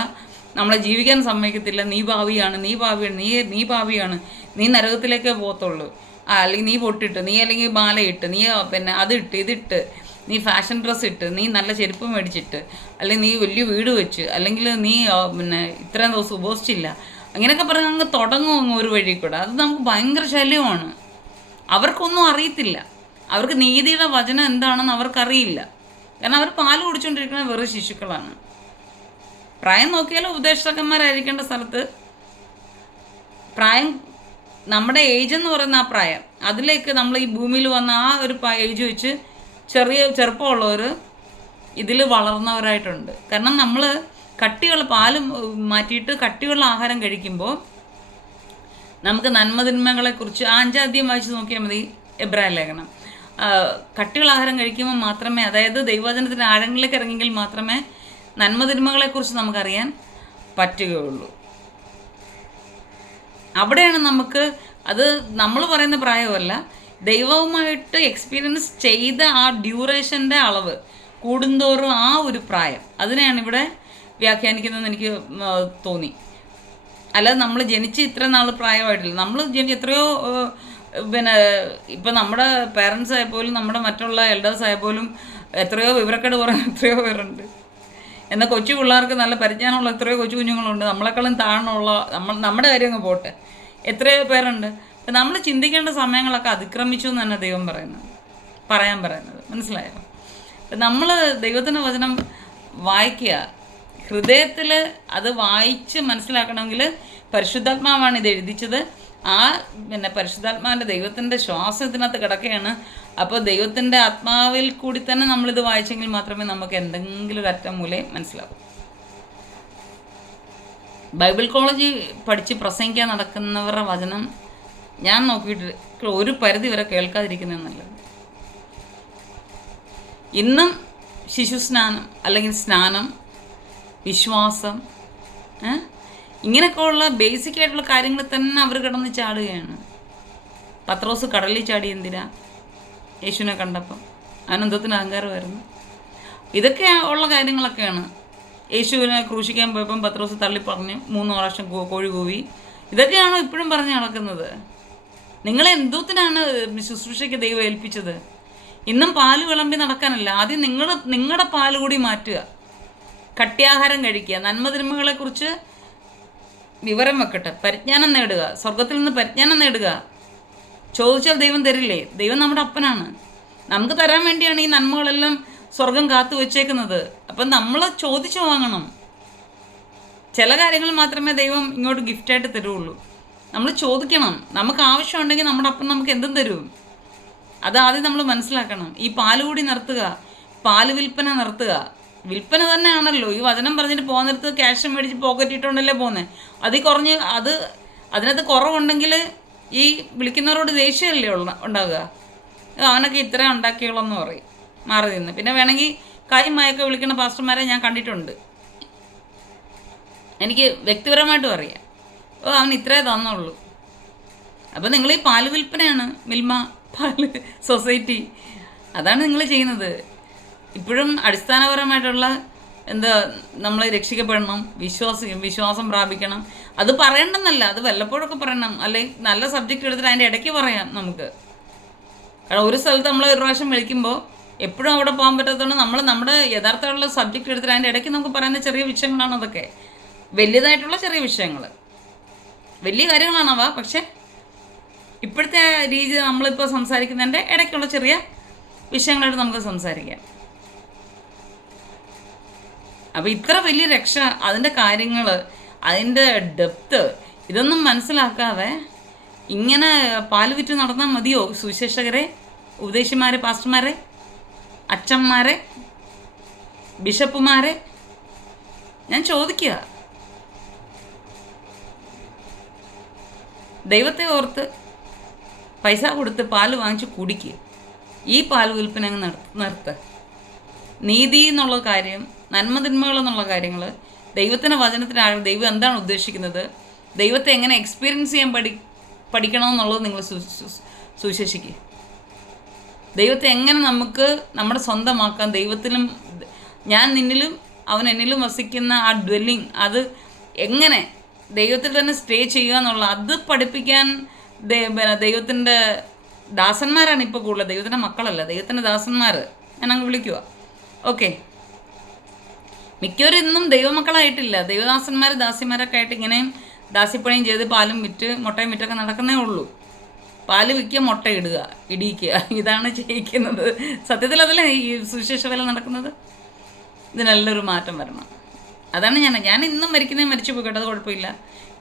നമ്മളെ ജീവിക്കാൻ സമ്മതിക്കത്തില്ല. നീ ഭാവിയാണ് നീ ഭാവിയാണ് നീ നീ ഭാവിയാണ് നീ നരകത്തിലേക്കേ പോകത്തുള്ളൂ. ആ അല്ലെങ്കിൽ നീ പൊട്ടിട്ട് നീ അല്ലെങ്കിൽ മാലയിട്ട് നീ പിന്നെ പിന്നെ അതിട്ട് ഇതിട്ട് നീ ഫാഷൻ ഡ്രസ്സ് ഇട്ട് നീ നല്ല ചെരുപ്പ് മേടിച്ചിട്ട് അല്ലെങ്കിൽ നീ വലിയ വീട് വെച്ച് അല്ലെങ്കിൽ നീ പിന്നെ ഇത്രയും ദിവസം ഉപസിച്ചില്ല. അങ്ങനെയൊക്കെ പറഞ്ഞ് അങ്ങ് തുടങ്ങും അങ്ങ് ഒരു വഴി കൂടെ. അത് നമുക്ക് ഭയങ്കര ശല്യമാണ്. അവർക്കൊന്നും അറിയത്തില്ല. അവർക്ക് നീതിയുടെ വചനം എന്താണെന്ന് അവർക്കറിയില്ല. കാരണം അവർ പാൽ കുടിച്ചുകൊണ്ടിരിക്കുന്ന വെറും ശിശുക്കളാണ്. പ്രായം നോക്കിയാലും ഉപദേഷ്ടകന്മാരായിരിക്കേണ്ട സ്ഥലത്ത് പ്രായം നമ്മുടെ ഏജ് എന്ന് പറയുന്ന ആ പ്രായം. അതിലേക്ക് നമ്മൾ ഈ ഭൂമിയിൽ വന്ന ആ ഒരു ഏജ് വെച്ച് ചെറിയ ചെറുപ്പമുള്ളവർ ഇതിൽ വളർന്നവരായിട്ടുണ്ട്. കാരണം നമ്മൾ കട്ടിയുള്ള പാൽ മാറ്റിയിട്ട് കട്ടിയുള്ള ആഹാരം കഴിക്കുമ്പോൾ നമുക്ക് നന്മതിന്മകളെക്കുറിച്ച് ആ അഞ്ചാദ്യം വായിച്ച് നോക്കിയാൽ മതി എബ്രായ ലേഖനം. കട്ടിയുള്ള ആഹാരം കഴിക്കുമ്പോൾ മാത്രമേ അതായത് ദൈവവചനത്തിന്റെ ആഴങ്ങളിലേക്ക് ഇറങ്ങിയെങ്കിൽ മാത്രമേ നന്മതിന്മകളെക്കുറിച്ച് നമുക്കറിയാൻ പറ്റുകയുള്ളൂ. അവിടെയാണ് നമുക്ക് അത് നമ്മൾ പറയുന്ന പ്രായമല്ല. ദൈവവുമായിട്ട് എക്സ്പീരിയൻസ് ചെയ്ത ആ ഡ്യൂറേഷന്റെ അളവ് കൂടുന്തോറും ആ ഒരു പ്രായം. അതിനെയാണ് ഇവിടെ വ്യാഖ്യാനിക്കുന്നതെന്ന് എനിക്ക് തോന്നി. അല്ല നമ്മൾ ജനിച്ച് ഇത്ര നാൾ പ്രായമായിട്ടില്ല. നമ്മൾ ജനിച്ച് എത്രയോ പിന്നെ ഇപ്പം നമ്മുടെ പേരൻസ് ആയപ്പോലും നമ്മുടെ മറ്റുള്ള എൽഡേഴ്സ് ആയപ്പോലും എത്രയോ വിവരക്കേട് പറയാൻ എത്രയോ പേരുണ്ട്. എന്നാൽ കൊച്ചു പിള്ളേർക്ക് നല്ല പരിജ്ഞാനമുള്ള എത്രയോ കൊച്ചു കുഞ്ഞുങ്ങളുണ്ട്. നമ്മളെക്കാളും താഴ്ന്നുള്ള നമ്മൾ നമ്മുടെ കാര്യം അങ്ങ് പോട്ടെ. എത്രയോ പേരുണ്ട്. നമ്മൾ ചിന്തിക്കേണ്ട സമയങ്ങളൊക്കെ അതിക്രമിച്ചു എന്ന് തന്നെ ദൈവം പറയുന്നത് പറയാൻ പറയുന്നത്. മനസ്സിലായോ? നമ്മൾ ദൈവത്തിന്റെ വചനം വായിക്കുക. ഹൃദയത്തിൽ അത് വായിച്ച് മനസ്സിലാക്കണമെങ്കിൽ പരിശുദ്ധാത്മാവാണ് ഇത് എഴുതിച്ചത്. ആ പിന്നെ പരിശുദ്ധാത്മാവിന്റെ ദൈവത്തിന്റെ ശ്വാസം ഇതിനകത്ത് കിടക്കുകയാണ്. അപ്പോൾ ദൈവത്തിന്റെ ആത്മാവിൽ കൂടി തന്നെ നമ്മളിത് വായിച്ചെങ്കിൽ മാത്രമേ നമുക്ക് എന്തെങ്കിലും ഒരു അറ്റം മൂലയും മനസ്സിലാവൂ. ബൈബിൾ കോളേജ് പഠിച്ച് പ്രസംഗിക്കാൻ നടക്കുന്നവരുടെ വചനം ഞാൻ നോക്കിയിട്ട് ഒരു പരിധി വരെ കേൾക്കാതിരിക്കുന്നത് ഇന്നും ശിശു സ്നാനം അല്ലെങ്കിൽ സ്നാനം വിശ്വാസം? ഇങ്ങനെയൊക്കെയുള്ള ബേസിക് ആയിട്ടുള്ള കാര്യങ്ങൾ തന്നെ അവർ കിടന്ന് ചാടുകയാണ്. പത്രോസ് കടലിൽ ചാടി എന്തിനാ? യേശുവിനെ കണ്ടപ്പം. അനന്തത്തിന് അഹങ്കാരമായിരുന്നു. ഇതൊക്കെ ഉള്ള കാര്യങ്ങളൊക്കെയാണ് യേശുവിനെ ക്രൂശിക്കാൻ പോയപ്പം പത്രോസ് തള്ളി പറഞ്ഞു മൂന്ന് പ്രാവശ്യം കോഴി കൂവി. ഇതൊക്കെയാണ് ഇപ്പോഴും പറഞ്ഞ് നടക്കുന്നത്. നിങ്ങളെ എന്തോത്തിനാണ് ശുശ്രൂഷയ്ക്ക് ദൈവം ഏൽപ്പിച്ചത്? ഇന്നും പാൽ വിളമ്പി നടക്കാനല്ല. ആദ്യം നിങ്ങൾ നിങ്ങളുടെ പാൽ കൂടി മാറ്റുക. കട്ടിയാഹാരം കഴിക്കുക. നന്മതിന്മകളെക്കുറിച്ച് വിവരം വെക്കട്ടെ. പരിജ്ഞാനം നേടുക. സ്വർഗത്തിൽ നിന്ന് പരിജ്ഞാനം നേടുക. ചോദിച്ചാൽ ദൈവം തരില്ലേ? ദൈവം നമ്മുടെ അപ്പനാണ്. നമുക്ക് തരാൻ വേണ്ടിയാണ് ഈ നന്മകളെല്ലാം സ്വർഗം കാത്തു വെച്ചേക്കുന്നത്. അപ്പം നമ്മൾ ചോദിച്ചു വാങ്ങണം. ചില കാര്യങ്ങൾ മാത്രമേ ദൈവം ഇങ്ങോട്ട് ഗിഫ്റ്റായിട്ട് തരുള്ളൂ. നമ്മൾ ചോദിക്കണം. നമുക്ക് ആവശ്യമുണ്ടെങ്കിൽ നമ്മുടെ അപ്പം നമുക്ക് എന്തും തരും. അത് ആദ്യം നമ്മൾ മനസ്സിലാക്കണം. ഈ പാൽ കൂടി നിർത്തുക. പാൽ വിൽപ്പന നിർത്തുക. വിൽപ്പന തന്നെയാണല്ലോ. ഈ വചനം പറഞ്ഞിട്ട് പോകുന്നിടത്ത് ക്യാഷ് മേടിച്ച് പോക്കറ്റ് ഇട്ടുകൊണ്ടല്ലേ പോകുന്നത് അതിൽ കുറഞ്ഞ് അത് അതിനകത്ത് കുറവുണ്ടെങ്കിൽ ഈ വിളിക്കുന്നവരോട് ദേഷ്യമല്ലേ ഉള്ള ഉണ്ടാവുക? അവനൊക്കെ ഇത്രയും എന്ന് പറയും. മാറി നിന്ന്. പിന്നെ വേണമെങ്കിൽ കൈമായൊക്കെ വിളിക്കുന്ന പാസ്റ്റർമാരെ ഞാൻ കണ്ടിട്ടുണ്ട്. എനിക്ക് വ്യക്തിപരമായിട്ടും അറിയാം. ഓ അവൻ ഇത്രേ തന്നുള്ളൂ. അപ്പോൾ നിങ്ങൾ ഈ പാൽ വിൽപ്പനയാണ് മിൽമ പാൽ സൊസൈറ്റി. അതാണ് നിങ്ങൾ ചെയ്യുന്നത്. ഇപ്പോഴും അടിസ്ഥാനപരമായിട്ടുള്ള എന്താ നമ്മൾ രക്ഷിക്കപ്പെടണം വിശ്വാസിക്കും വിശ്വാസം പ്രാപിക്കണം. അത് പറയണ്ടെന്നല്ല അത് വല്ലപ്പോഴൊക്കെ പറയണം. അല്ലെങ്കിൽ നല്ല സബ്ജക്റ്റ് എടുത്തിട്ട് അതിന്റെ ഇടയ്ക്ക് പറയാം നമുക്ക്. കാരണം ഒരു സ്ഥലത്ത് നമ്മൾ ഒരു പ്രാവശ്യം വിളിക്കുമ്പോൾ എപ്പോഴും അവിടെ പോകാൻ പറ്റാത്തതുകൊണ്ട് നമ്മൾ നമ്മുടെ യഥാർത്ഥമുള്ള സബ്ജക്റ്റ് എടുത്തിട്ട് അതിന്റെ ഇടയ്ക്ക് നമുക്ക് പറയുന്ന ചെറിയ വിഷയങ്ങളാണ് അതൊക്കെ. വലിയതായിട്ടുള്ള ചെറിയ വിഷയങ്ങൾ വലിയ കാര്യങ്ങളാണവ പക്ഷേ ഇപ്പോഴത്തെ രീതി നമ്മളിപ്പോൾ സംസാരിക്കുന്നതിന്റെ ഇടയ്ക്കുള്ള ചെറിയ വിഷയങ്ങളായിട്ട് നമുക്ക് സംസാരിക്കാം. അപ്പോൾ ഇത്ര വലിയ രക്ഷ അതിന്റെ കാര്യങ്ങൾ അതിന്റെ ഡെപ്ത്ത് ഇതൊന്നും മനസ്സിലാക്കാതെ ഇങ്ങനെ പാൽ വിറ്റ് നടന്നാൽ മതിയോ സുവിശേഷകരെ ഉപദേശിമാരെ പാസ്റ്റർമാരെ അച്ഛന്മാരെ ബിഷപ്പുമാരെ ഞാൻ ചോദിക്കുക ദൈവത്തെ ഓർത്ത് പൈസ കൊടുത്ത് പാൽ വാങ്ങിച്ച് കുടിക്കുക ഈ പാൽ വിൽപ്പന അങ്ങ് നട നിർത്തുക നീതി എന്നുള്ള കാര്യം നന്മതിന്മകൾ എന്നുള്ള കാര്യങ്ങൾ ദൈവത്തിന്റെ വചനത്തിനാണ് ദൈവം എന്താണ് ഉദ്ദേശിക്കുന്നത് ദൈവത്തെ എങ്ങനെ എക്സ്പീരിയൻസ് ചെയ്യാൻ പഠി പഠിക്കണമെന്നുള്ളത് നിങ്ങൾ സു- സു- സുവിശേഷിക്കുക ദൈവത്തെ എങ്ങനെ നമുക്ക് നമ്മുടെ സ്വന്തമാക്കാം? ദൈവത്തിലും ഞാൻ നിന്നിലും അവൻ എന്നിലും വസിക്കുന്ന ആ ഡ്വെല്ലിങ് അത് എങ്ങനെ ദൈവത്തിൽ തന്നെ സ്റ്റേ ചെയ്യുക എന്നുള്ള അത് പഠിപ്പിക്കാൻ ദൈവത്തിന്റെ ദാസന്മാരാണ് ഇപ്പോൾ കൂടുതൽ. ദൈവത്തിന്റെ മക്കളല്ല ദൈവത്തിന്റെ ദാസന്മാർ ഞാൻ അങ്ങ് വിളിക്കുക ഓക്കെ മിക്കവരും ഇന്നും ദൈവമക്കളായിട്ടില്ല. ദൈവദാസന്മാർ ദാസിമാരൊക്കെ ആയിട്ട് ഇങ്ങനെ ദാസിപ്പണിയും ചെയ്ത് പാലും വിറ്റ് മുട്ടയും വിറ്റൊക്കെ നടക്കുന്നേ ഉള്ളൂ. പാൽ വിൽക്കുക മുട്ട ഇടുക ഇടിയിക്കുക. ഇതാണ് ചെയ്യിക്കുന്നത്. സത്യത്തിൽ അതല്ലേ ഈ സുവിശേഷ വില നടക്കുന്നത്? ഇത് നല്ലൊരു മാറ്റം വരണം. അതാണ് ഞാൻ ഞാൻ ഇന്നും മരിക്കുന്നേ മരിച്ചു പോയിക്കട്ടെ അത് കുഴപ്പമില്ല.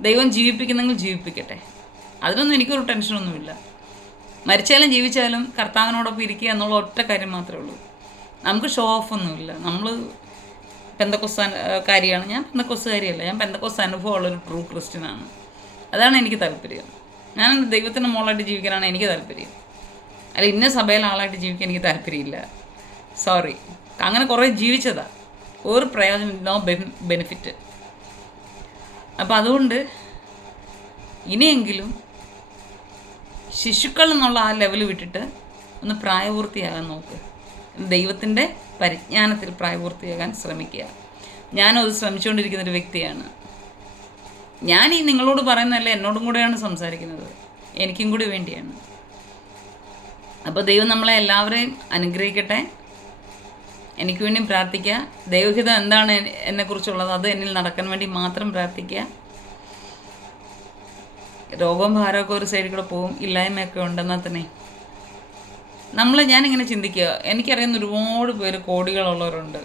ദൈവം ജീവിപ്പിക്കുന്നെങ്കിൽ ജീവിപ്പിക്കട്ടെ. അതിനൊന്നും എനിക്കൊരു ടെൻഷനൊന്നുമില്ല മരിച്ചാലും ജീവിച്ചാലും കർത്താവിനോടൊപ്പം ഇരിക്കുക എന്നുള്ള ഒറ്റ കാര്യം മാത്രമേ ഉള്ളൂ. നമുക്ക് ഷോ ഓഫ് ഒന്നുമില്ല നമ്മൾ പെന്തക്കൊസ് കാര്യമാണ്. ഞാൻ പെന്തക്കൊസ്സുകാരിയല്ല. ഞാൻ പെന്തക്കൊസ് അനുഭവമുള്ളൊരു ട്രൂ ക്രിസ്ത്യനാണ് അതാണ് എനിക്ക് താല്പര്യം. ഞാൻ ദൈവത്തിന്റെ മോളായിട്ട് ജീവിക്കാനാണ് എനിക്ക് താല്പര്യം. അല്ല ഇന്ന സഭയിലെ ആളായിട്ട് ജീവിക്കാൻ എനിക്ക് താല്പര്യമില്ല. സോറി അങ്ങനെ കുറേ ജീവിച്ചതാ. ഒരു പ്രയോജനം നോ ബെനിഫിറ്റ് അപ്പം അതുകൊണ്ട് ഇനിയെങ്കിലും ശിശുക്കൾ എന്നുള്ള ആ ലെവൽ വിട്ടിട്ട് ഒന്ന് പ്രായപൂർത്തിയാകാൻ നോക്ക്. ദൈവത്തിന്റെ പരിജ്ഞാനത്തിൽ പ്രായപൂർത്തിയാകാൻ ശ്രമിക്കുക. ഞാനും അത് ശ്രമിച്ചുകൊണ്ടിരിക്കുന്ന ഒരു വ്യക്തിയാണ്. ഞാൻ ഈ നിങ്ങളോട് പറയുന്നതല്ല എന്നോടും കൂടെയാണ് സംസാരിക്കുന്നത്. എനിക്കും കൂടി വേണ്ടിയാണ്. അപ്പോൾ ദൈവം നമ്മളെ എല്ലാവരെയും അനുഗ്രഹിക്കട്ടെ. എനിക്ക് വേണ്ടിയും പ്രാർത്ഥിക്കുക. ദൈവഹിതം എന്താണ് എന്നെക്കുറിച്ചുള്ളത്? അത് എന്നിൽ നടക്കാൻ വേണ്ടി മാത്രം പ്രാർത്ഥിക്കുക. രോഗവും ഭാരമൊക്കെ ഒരു സൈഡിൽ കൂടെ പോവും. ഇല്ലായ്മയൊക്കെ ഉണ്ടെന്നാൽ തന്നെ. നമ്മൾ ഞാനിങ്ങനെ ചിന്തിക്കുക. എനിക്കറിയുന്ന ഒരുപാട് പേര് കോടികളുള്ളവരുണ്ട്.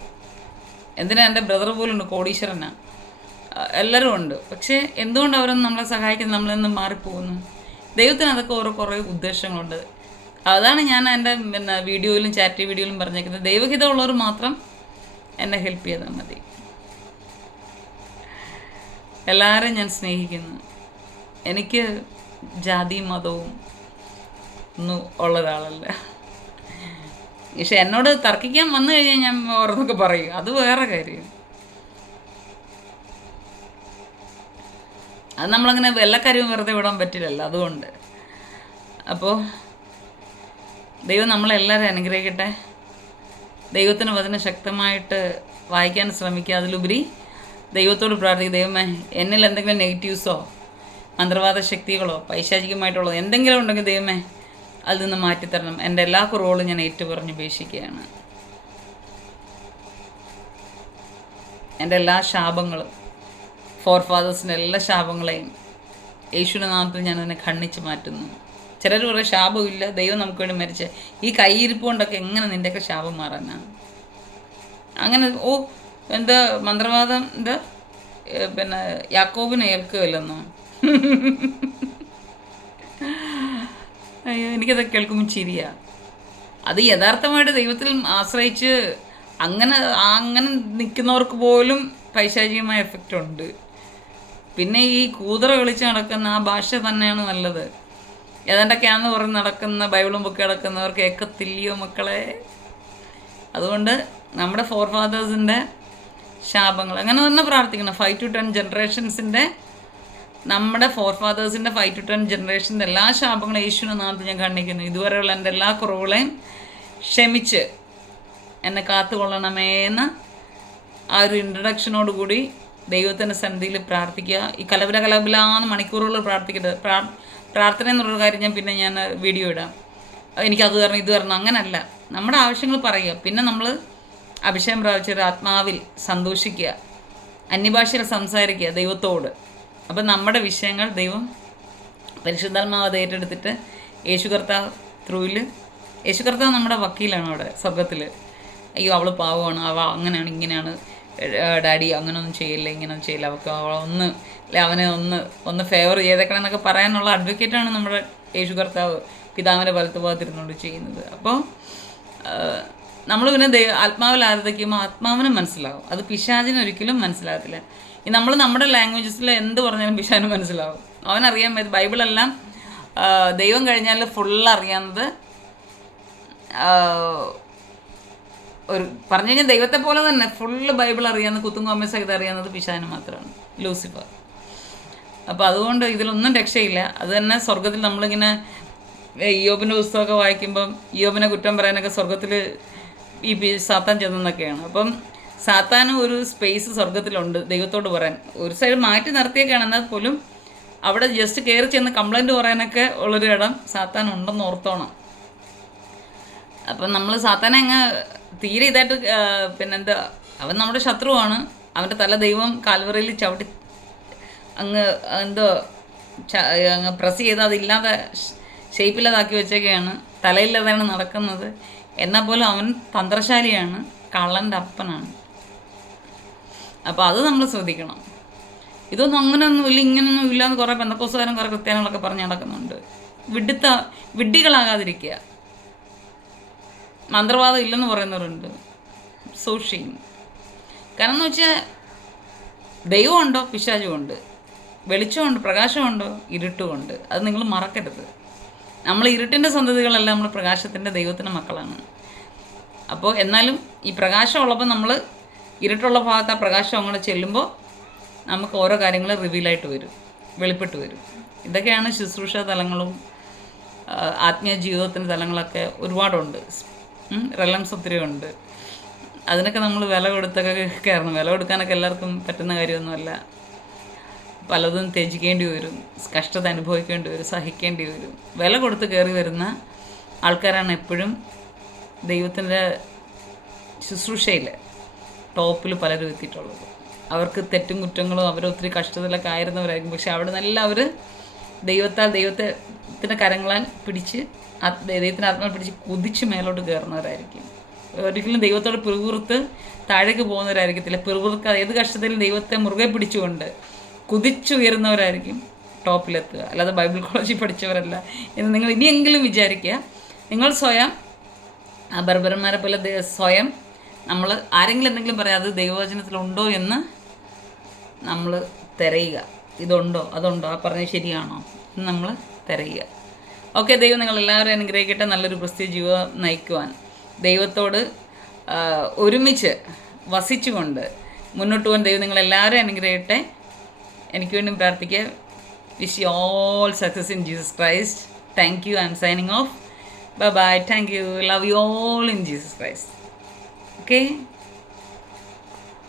എന്തിനാ എന്റെ ബ്രദർ പോലുണ്ട്? കോടീശ്വരനാണ് എല്ലാവരും ഉണ്ട്. പക്ഷേ എന്തുകൊണ്ട് അവരൊന്നും നമ്മളെ സഹായിക്കുന്നത് നമ്മളിൽ നിന്ന് മാറിപ്പോകുന്നു. ദൈവത്തിന് അതൊക്കെ ഓരോ കുറേ ഉദ്ദേശങ്ങളുണ്ട്. അതാണ് ഞാൻ എന്റെ പിന്നെ വീഡിയോയിലും ചാറ്റ് വീഡിയോയിലും പറഞ്ഞേക്കുന്നത്. ദൈവഹിതമുള്ളവർ മാത്രം എന്നെ ഹെൽപ്പ് ചെയ്താൽ മതി. എല്ലാവരെയും ഞാൻ സ്നേഹിക്കുന്നു. എനിക്ക് ജാതിയും മതവും ഒന്നും ഉള്ള ഒരാളല്ല. പക്ഷെ എന്നോട് തർക്കിക്കാൻ വന്നു കഴിഞ്ഞാൽ ഞാൻ ഓരോന്നൊക്കെ പറയും? അത് വേറെ കാര്യം. അത് നമ്മളങ്ങനെ കാര്യവും വെറുതെ വിടാൻ പറ്റില്ലല്ലോ അതുകൊണ്ട്. അപ്പോൾ ദൈവം നമ്മളെല്ലാവരും അനുഗ്രഹിക്കട്ടെ. ദൈവത്തിന് വചനം ശക്തമായിട്ട് വായിക്കാൻ ശ്രമിക്കുക. അതിലുപരി ദൈവത്തോട് പ്രാർത്ഥിക്കുക. ദൈവമേ എന്നിൽ എന്തെങ്കിലും നെഗറ്റീവ്സോ മന്ത്രവാദ ശക്തികളോ പൈശാചികമായിട്ടുള്ളതോ എന്തെങ്കിലും ഉണ്ടെങ്കിൽ ദൈവമേ അതിൽ നിന്ന് മാറ്റിത്തരണം. എന്റെ എല്ലാ കുറവുകളും ഞാൻ ഏറ്റുപറഞ്ഞ് ഉപേക്ഷിക്കുകയാണ്. എന്റെ എല്ലാ ശാപങ്ങളും ഫോർ ഫാദേഴ്സിന്റെ എല്ലാ ശാപങ്ങളെയും യേശുവിന്റെ നാമത്തിൽ ഞാൻ അതിനെ ഖണ്ണിച്ച് മാറ്റുന്നു. ചിലർ പറയും ശാപമില്ല ദൈവം നമുക്ക് വേണ്ടി മരിച്ച. ഈ കൈയിരിപ്പ് കൊണ്ടൊക്കെ എങ്ങനെ നിന്റെയൊക്കെ ശാപം മാറാനാണ് അങ്ങനെ ഓ എന്താ മന്ത്രവാദം എന്താ? പിന്നെ യാക്കോബിനെ ഏൽക്കുമല്ലെന്നോ അയ്യോ എനിക്കതൊക്കെ കേൾക്കുമ്പോൾ ചിരിയാ. അത് യഥാർത്ഥമായിട്ട് ദൈവത്തിൽ ആശ്രയിച്ച് അങ്ങനെ അങ്ങനെ നിൽക്കുന്നവർക്ക് പോലും പൈശാചികമായ എഫക്റ്റ് ഉണ്ട്. പിന്നെ ഈ കൂതറ കളിച്ച് നടക്കുന്ന ആ ഭാഷ തന്നെയാണ് നല്ലത്. ഏതാണ്ടൊക്കെയാന്ന് പറഞ്ഞ് നടക്കുന്ന ബൈബിളും ബുക്ക് കിടക്കുന്നവർക്ക് ഏക്കത്തില്ലയോ മക്കളെ? അതുകൊണ്ട് നമ്മുടെ ഫോർ ഫാദേഴ്സിന്റെ ശാപങ്ങൾ അങ്ങനെ തന്നെ പ്രാർത്ഥിക്കണം. ഫൈവ് ടു ടെൻ ജനറേഷൻസിന്റെ നമ്മുടെ ഫോർ ഫാദേഴ്സിന്റെ ഫൈവ് ടു ടെൻ ജനറേഷന്റെ എല്ലാ ശാപങ്ങളും യേശുവിനെ നാമത്തിൽ ഞാൻ കണ്ണിക്കുന്നു ഇതുവരെയുള്ള എന്റെ എല്ലാ കുറവുകളെയും ക്ഷമിച്ച് എന്നെ കാത്തുകൊള്ളണമേ എന്ന് ആ ഒരു ഇൻട്രഡക്ഷനോട് കൂടി ദൈവത്തിന്റെ സന്നിധിയിൽ പ്രാർത്ഥിക്കുക. ഈ കലപില കലപിലാന്ന് മണിക്കൂറുകൾ പ്രാർത്ഥിക്കരുത്. പ്രാ പ്രാർത്ഥന എന്നുള്ള കാര്യം ഞാൻ പിന്നെ ഞാൻ വീഡിയോ ഇടാം. എനിക്കത് തരണം ഇത് തരണം അങ്ങനല്ല. നമ്മുടെ ആവശ്യങ്ങൾ പറയുക. പിന്നെ നമ്മൾ അഭിഷേകം പ്രാപിച്ചൊരു ആത്മാവിൽ സന്തോഷിക്കുക. അന്യഭാഷയിൽ സംസാരിക്കുക ദൈവത്തോട്. അപ്പം നമ്മുടെ വിഷയങ്ങൾ ദൈവം പരിശുദ്ധാത്മാവ് ഏറ്റെടുത്തിട്ട് യേശു കർത്താവ് ത്രൂവിൽ യേശു കർത്താവ് നമ്മുടെ വക്കീലാണ് അവിടെ സ്വർഗത്തിൽ അയ്യോ അവൾ പാവമാണ് അവ അങ്ങനെയാണ് ഇങ്ങനെയാണ്. ഡാഡി അങ്ങനെയൊന്നും ചെയ്യില്ല ഇങ്ങനൊന്നും ചെയ്യില്ല. അവൾക്ക് ഒന്ന് അല്ലെ അവനെ ഒന്ന് ഒന്ന് ഫേവർ ചെയ്തേക്കണം എന്നൊക്കെ പറയാനുള്ള അഡ്വക്കേറ്റാണ് നമ്മുടെ യേശു കർത്താവ് പിതാവിന്റെ വലത്ത് ഭാഗത്തിരുന്നുകൊണ്ട് ചെയ്യുന്നത് അപ്പോൾ നമ്മൾ പിന്നെ ദൈവ ആത്മാവിൽ ആരാധിക്കുമ്പോൾ ആത്മാവിനും മനസ്സിലാവും. അത് പിശാചിന് ഒരിക്കലും മനസ്സിലാകത്തില്ല. ഈ നമ്മൾ നമ്മുടെ ലാംഗ്വേജസിൽ എന്ത് പറഞ്ഞാലും പിശാചിന് മനസ്സിലാവും. അവനറിയാൻ പറ്റും ബൈബിളെല്ലാം ദൈവം കഴിഞ്ഞാൽ ഫുൾ അറിയാവുന്നത് ഒരു പറഞ്ഞു കഴിഞ്ഞാൽ ദൈവത്തെ പോലെ തന്നെ. ഫുള്ള് ബൈബിൾ അറിയാവുന്ന കുത്തുങ്കോമ സഹിതം അറിയാവുന്നത് പിശാന് മാത്രമാണ് ലൂസിഫർ. അപ്പോൾ അതുകൊണ്ട് ഇതിലൊന്നും രക്ഷയില്ല. അത് തന്നെ സ്വർഗത്തിൽ നമ്മളിങ്ങനെ യോബിന്റെ പുസ്തകമൊക്കെ വായിക്കുമ്പം യോബിനെ കുറ്റം പറയാനൊക്കെ സ്വർഗത്തിൽ ഈ സാത്താൻ ചെന്നെന്നൊക്കെയാണ്. അപ്പം സാത്താന് ഒരു സ്പേസ് സ്വർഗത്തിലുണ്ട് ദൈവത്തോട് പറയാൻ. ഒരു സൈഡ് മാറ്റി നിർത്തിയൊക്കെയാണ് എന്നാൽ പോലും അവിടെ ജസ്റ്റ് കയറി ചെന്ന് കംപ്ലൈന്റ് പറയാനൊക്കെ ഉള്ളൊരു ഇടം സാത്താൻ ഉണ്ടെന്ന് ഓർത്തോണം. അപ്പം നമ്മൾ സാത്താനെ അങ്ങ് തീരെ ഇതായിട്ട് പിന്നെന്താ അവൻ നമ്മുടെ ശത്രുവാണ്. അവന്റെ തല ദൈവം കാൽവറയിൽ ചവിട്ടി അങ്ങ് എന്തോ അങ്ങ് പ്രസ് ചെയ്ത് അതില്ലാതെ ഷേപ്പില്ലാതാക്കി വെച്ചൊക്കെയാണ് തലയില്ലാതെയാണ് നടക്കുന്നത്. എന്നാൽ പോലും അവൻ തന്ത്രശാലിയാണ് കള്ളന്റെ അപ്പനാണ്. അപ്പോൾ അത് നമ്മൾ ശ്രദ്ധിക്കണം. ഇതൊന്നും അങ്ങനെയൊന്നും ഇല്ല ഇങ്ങനെയൊന്നും ഇല്ലാന്ന് കുറേ ബന്ധക്കോസുകാരൻ കുറേ ക്രിസ്ത്യാനികളൊക്കെ പറഞ്ഞ് നടക്കുന്നുണ്ട്. വിഡിത്ത വിഡ്ഢികളാകാതിരിക്കുക. മന്ത്രവാദം ഇല്ലെന്ന് പറയുന്നവരുണ്ട്. സൂക്ഷിക്കും കാരണം എന്ന് വെച്ചാൽ ദൈവമുണ്ടോ? പിശാചുമുണ്ട്. വെളിച്ചമുണ്ട് പ്രകാശമുണ്ടോ ഇരുട്ടുമുണ്ട്. അത് നിങ്ങൾ മറക്കരുത്. നമ്മൾ ഇരുട്ടിന്റെ സന്തതികളല്ല നമ്മൾ പ്രകാശത്തിന്റെ ദൈവത്തിന്റെ മക്കളാണ്. അപ്പോൾ എന്നാലും ഈ പ്രകാശം ഉള്ളപ്പോൾ നമ്മൾ ഇരുട്ടുള്ള ഭാഗത്ത് ആ പ്രകാശം അങ്ങോട്ട് ചെല്ലുമ്പോൾ നമുക്ക് ഓരോ കാര്യങ്ങൾ റിവീലായിട്ട് വരും. വെളിപ്പെട്ട് വരും. ഇതൊക്കെയാണ് ശുശ്രൂഷ തലങ്ങളും ആത്മീയ ജീവിതത്തിന്റെ തലങ്ങളൊക്കെ ഒരുപാടുണ്ട്. റെലംസ് ഒത്തിരി ഉണ്ട്. അതിനൊക്കെ നമ്മൾ വില കൊടുത്തൊക്കെ കയറണം വില കൊടുക്കാനൊക്കെ എല്ലാവർക്കും പറ്റുന്ന കാര്യമൊന്നുമല്ല. പലതും ത്യജിക്കേണ്ടി വരും. കഷ്ടത അനുഭവിക്കേണ്ടി വരും. സഹിക്കേണ്ടി വരും. വില കൊടുത്ത് കയറി വരുന്ന ആൾക്കാരാണ് എപ്പോഴും ദൈവത്തിന്റെ ശുശ്രൂഷയിൽ ടോപ്പിൽ പലരും എത്തിയിട്ടുള്ളത്. അവർക്ക് തെറ്റും കുറ്റങ്ങളും അവരൊത്തിരി കഷ്ടത്തിലൊക്കെ ആയിരുന്നവരായിരിക്കും. പക്ഷെ അവിടെ നിന്നെല്ലാം അവർ ദൈവത്താൽ ദൈവത്തിന്റെ കരങ്ങളാൽ പിടിച്ച് ദൈവത്തിന്റെ ആത്മാവ് പിടിച്ച് കുതിച്ച് മേലോട്ട് കയറുന്നവരായിരിക്കും. ഒരിക്കലും ദൈവത്തോട് പിറുകുറുത്ത് താഴേക്ക് പോകുന്നവരായിരിക്കത്തില്ല. പിറുകുറുക്ക ഏത് കഷ്ടത്തിലും ദൈവത്തെ മുറുകെ പിടിച്ചുകൊണ്ട് കുതിച്ചുയരുന്നവരായിരിക്കും ടോപ്പിലെത്തുക. അല്ലാതെ ബൈബിൾ കോളേജിൽ പഠിച്ചവരല്ല എന്ന് നിങ്ങൾ ഇനിയെങ്കിലും വിചാരിക്കുക. നിങ്ങൾ സ്വയം ആ ബർബരന്മാരെ പോലെ സ്വയം നമ്മൾ ആരെങ്കിലും എന്തെങ്കിലും പറയാം അത് ദൈവവചനത്തിലുണ്ടോ എന്ന് നമ്മൾ തിരയുക. ഇതുണ്ടോ? അതുണ്ടോ? ആ പറഞ്ഞത് ശരിയാണോ? എന്ന് നമ്മൾ തിരയുക. ഓക്കെ ദൈവം നിങ്ങൾ എല്ലാവരും അനുഗ്രഹിക്കട്ടെ. നല്ലൊരു ക്രിസ്ത്യ ജീവിതം നയിക്കുവാൻ. ദൈവത്തോട് ഒരുമിച്ച് വസിച്ചുകൊണ്ട് മുന്നോട്ട് പോകാൻ ദൈവം നിങ്ങളെല്ലാവരും അനുഗ്രഹിക്കട്ടെ. എനിക്ക് വേണ്ടി പ്രാർത്ഥിക്കുക. Wish you all success in Jesus Christ thank you am signing off bye bye thank you love you all in Jesus Christ okay?